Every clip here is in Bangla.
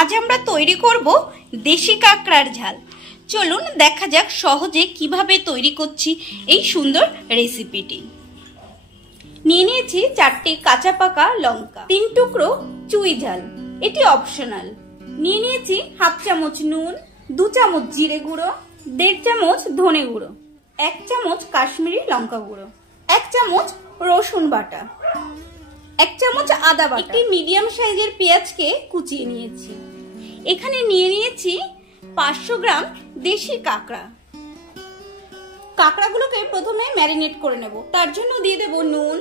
আজ আমরা তৈরি করব দেশি কাঁকড়ার ঝাল। চলুন দেখা যাক সহজে কিভাবে তৈরি করছি এই সুন্দর রেসিপিটি। নিয়ে নিয়েছি 4টে কাঁচা পাকা লঙ্কা, 3 টুকরো চুই ঝাল, এটি অপশনাল। নিয়ে নিয়েছি 1/2 চামচ নুন, 2 চামচ জিরে গুঁড়ো, 1.5 চামচ ধনে গুঁড়ো, 1 চামচ কাশ্মীরি লঙ্কা গুঁড়ো, 1 চামচ রসুন বাটা, 1 চামচ আদা বাটা। একটি মিডিয়াম সাইজের পেঁয়াজকে কুচিয়ে নিয়েছি। এখানে নিয়ে নিয়েছি 500 গ্রাম দেশি কাঁকড়া। কাঁকড়াগুলোকে প্রথমে ম্যারিনেট করে নেব। তার জন্য দিয়ে দেব নুন,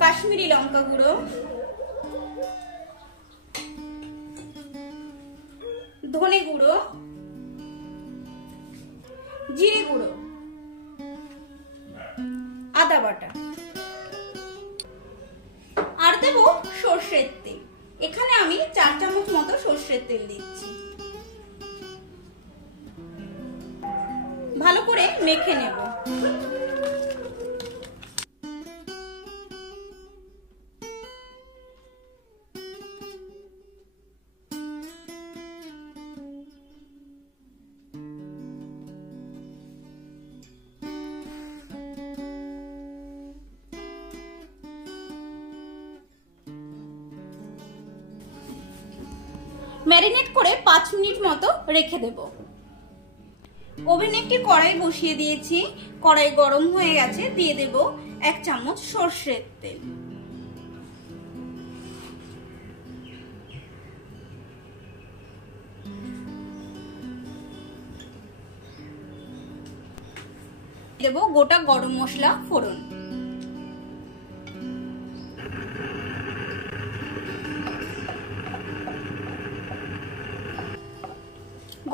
কাশ্মীরি লঙ্কা গুঁড়ো, ধনে গুঁড়ো, জিরে গুঁড়ো, আদা বাটা, আর দেব সরষের তেল। এখানে আমি 4 চামচ মতো সরষের তেল দিচ্ছি। ভালো করে মেখে নেব। ম্যারিনেট করে 5 মিনিট মতো রেখে দেব। ওভেনে একটি কড়াই বসিয়ে দিয়েছি। কড়াই গরম হয়ে গেছে। দিয়ে দেব 1 চামচ সরষের তেল। দেব গোটা গরম মশলা ফোড়ন।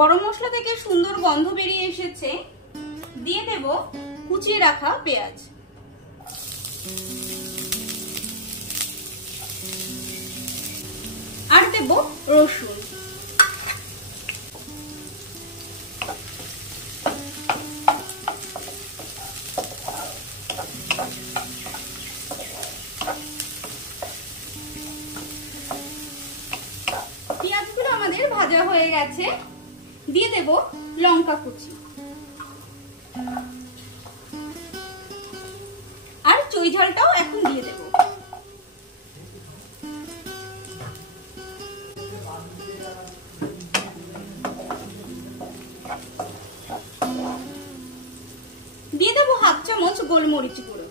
গরম মশলা থেকে সুন্দর গন্ধ বেরিয়ে এসেছে। দিয়ে দেব কুচিয়ে রাখা পেঁয়াজ, আর দেব রসুন। পেঁয়াজগুলো আমাদের ভাজা হয়ে গেছে। দিয়ে দেব লঙ্কা কুচি আর চুই ঝালটাও এখন দিয়ে দেব। দিয়ে দেব 1/2 চামচ গোলমরিচ গুঁড়ো।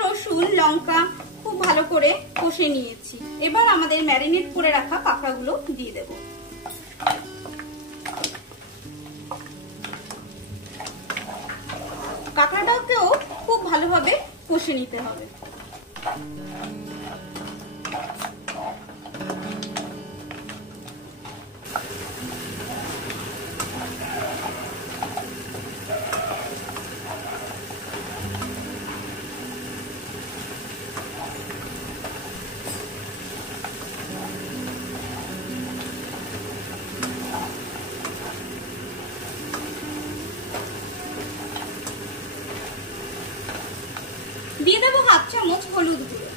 রসুন লঙ্কা খুব ভালো করে কষে নিয়েছি। এবার আমাদের ম্যারিনেট করে রাখা কাঁকড়াগুলো দিয়ে দেব। কাঁকড়াটাকেও খুব ভালোভাবে কষে নিতে হবে। দিয়ে দেব 1/2 চামচ হলুদ গুঁড়ো।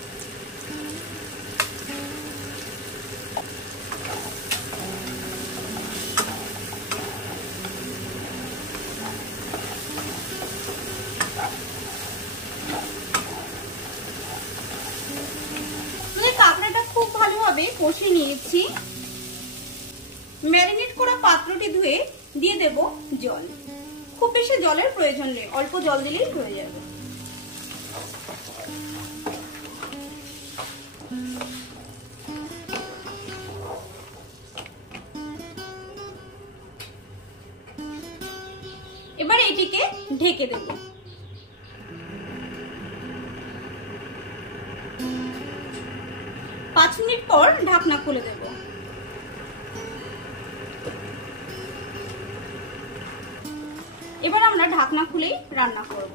কাঁকড়াটা খুব ভালোভাবে কষে নিয়েছি। ম্যারিনেট করা পাত্রটি ধুয়ে দিয়ে দেব জল। খুব বেশি জলের প্রয়োজন নেই, অল্প জল দিলেই হয়ে যাবে। এবার এটিকে ঢেকে দেব। 5 মিনিট পর ঢাকনা খুলে দেব। এবার আমরা ঢাকনা খুলেই রান্না করব।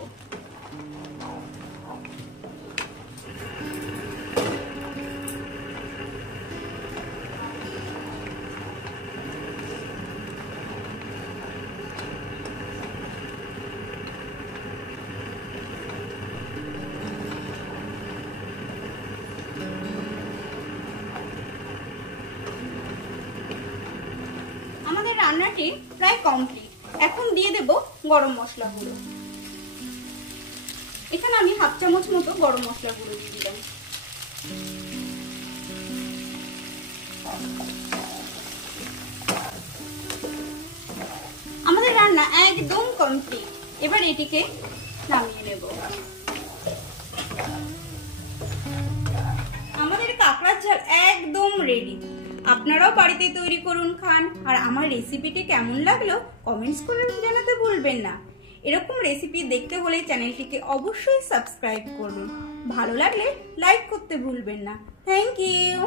রান্নাটি প্রায় কমপ্লিট। এখন দিয়ে দেব গরম মশলা গুঁড়ো। এখানে আমি 1/2 চামচ মতো গরম মশলা গুঁড়ো দিয়ে দিলাম। আমাদের রান্না একদম কমপ্লিট। এবার এটিকে নামিয়ে নেব। আমাদের কাঁকড়ার ঝাল একদম রেডি। আপনারাও বাড়িতে তৈরি করুন, খান। আর আমার রেসিপিটি কেমন লাগলো কমেন্টস করে জানাতে ভুলবেন না। এরকম রেসিপি দেখতে হলে চ্যানেলটিকে অবশ্যই সাবস্ক্রাইব করুন। ভালো লাগলে লাইক করতে ভুলবেন না। Thank you.